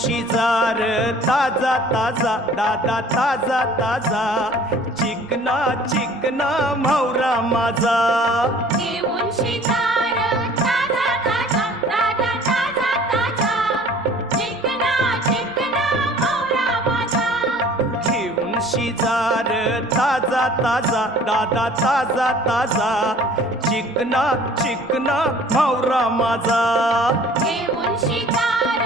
शिजार ताजा ताजा दादा ताजा ताजा चिकना चिकना म्हावरा माझा घेऊन शिजार ताजा ताजा दादा ताजा ताजा चिकना चिकना म्हावरा माझा घेऊन शिजार ताजा ताजा दादा ताजा ताजा चिकना चिकना म्हावरा माझा घेऊन शिकार